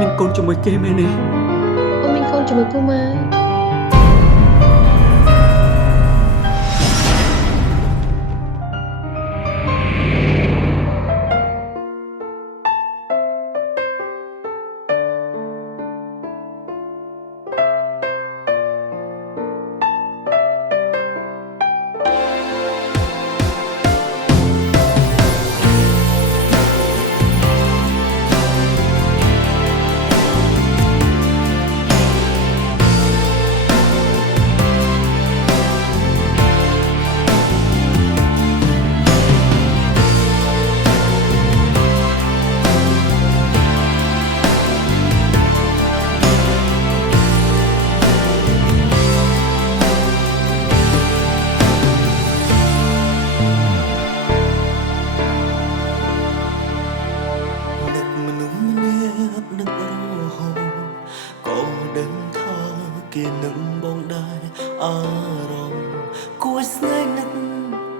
មានកូនជាមួយគេមែនទេអូនមានកូនជាមួយគូម៉ាគេនឹងបងដែរអារម្មណ៍គួរស្នេហ៍នឹក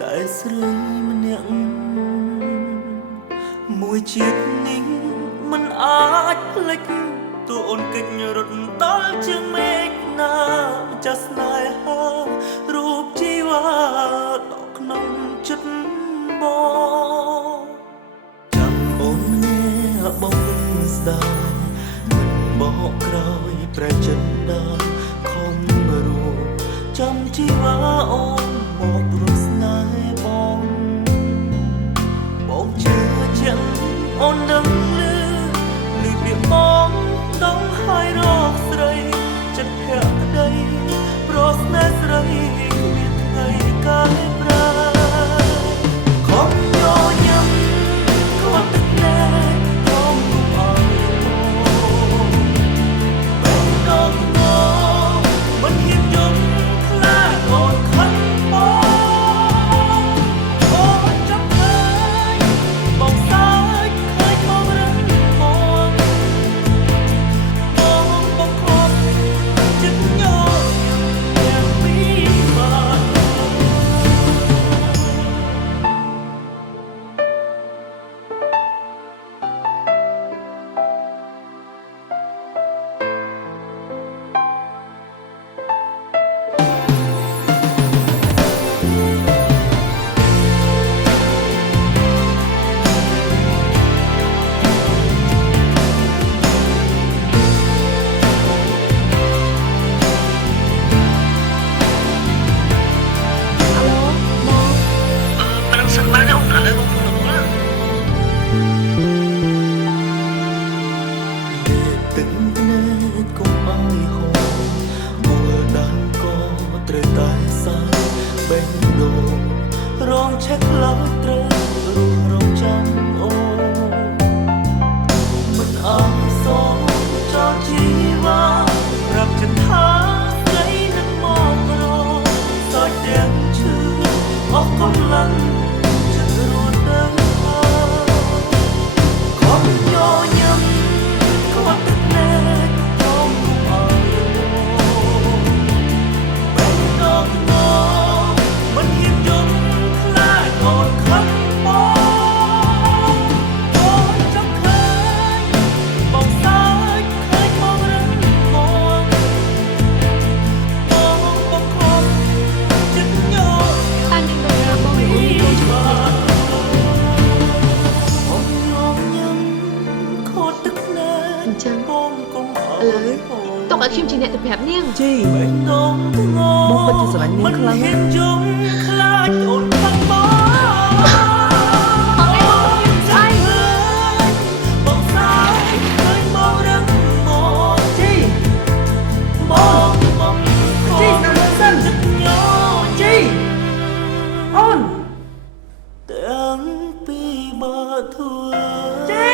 តែស្រីម្នាក់មួយជាតិនេះមិនអាចភ្លេចតួអូនកិច្ចរត់ដល់ជាងមេឃណាចាស់ស្នេហារូបជីវ៉ាដកក្នុងចិត្តបងចាំអូនម្នាក់បងនឹងស្ដាយមិនបកក្រោយប្រចិត្តដល់ចាំជីវ៉ាអូនមកព្រោះស្នេហ៍បងជឿជាក់អូននឹងលឺពាក្យបងដងហើយរកស្រីចិត្តភក្តីព្រោះស្នេហ៍ស្រីគ្មានថ្ងៃកែប្រែខំយកញ៉ាំគាត់ទឹកណែខំអើយបងពេលដងងមិនហ៊ានយំអូនខំបងអូនចាប់ឃើញបងសើចឃើញបងរឹងបងខំចិត្តញយយ៉ាងពីបានរងឆេះខ្លោចត្រូវរងចាំអូមិនអស់សងចោលជីវ៉ាប្រាប់ចិត្តថាស្រីនឹងមករកសោចទាំងឈឺអស់កម្លាំងចិត្តរួនទៅខំយកញ៉ាំគាត់ទឹកណែខំអើយបងពេលដកងមិនហ៊ានយំអូនខំបងអូនចាប់ឃើញបងសើចឃើញបងរឹងបងខំចិត្តញយតានឹងដល់បងអូនមានកូនជាមួយបងយកញ៉ាំខូចទឹកណែអញ្ចឹងបងកុំអើឥឡូវទុកឲ្យខ្ញុំជាអ្នកទៅប្រាប់នាងជីមិនដងងបងពិតជាស្រឡាញ់នាងខ្លាំងណាស់មិនហ៊ានយំខ្លាចអូនខំបងទាំងពីបើធួជី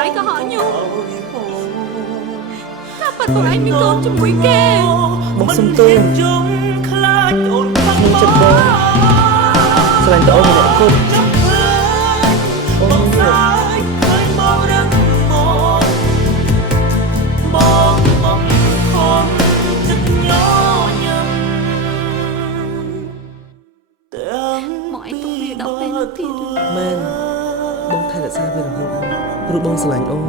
ឯងក៏ហៅខ្ញុំថាប៉ាត់បងឯងមានកូនជាមួយគេ បងសុំទោស ជុំខ្លាចអូនខាង ខ្ញុំចិត្តបងស្រឡាញ់តែអូនម្នាក់គត់ អូនខ្លាចឃើញបងរឹងមកបងខំចិត្តញញឹមទាំង មកឯងទុកវាដល់ពេលនោះទៀត មែនបងថែរក្សាវារហូតព្រោះបងស្រឡាញ់អូន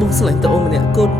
បងស្រឡាញ់តែអូនម្នាក់គត់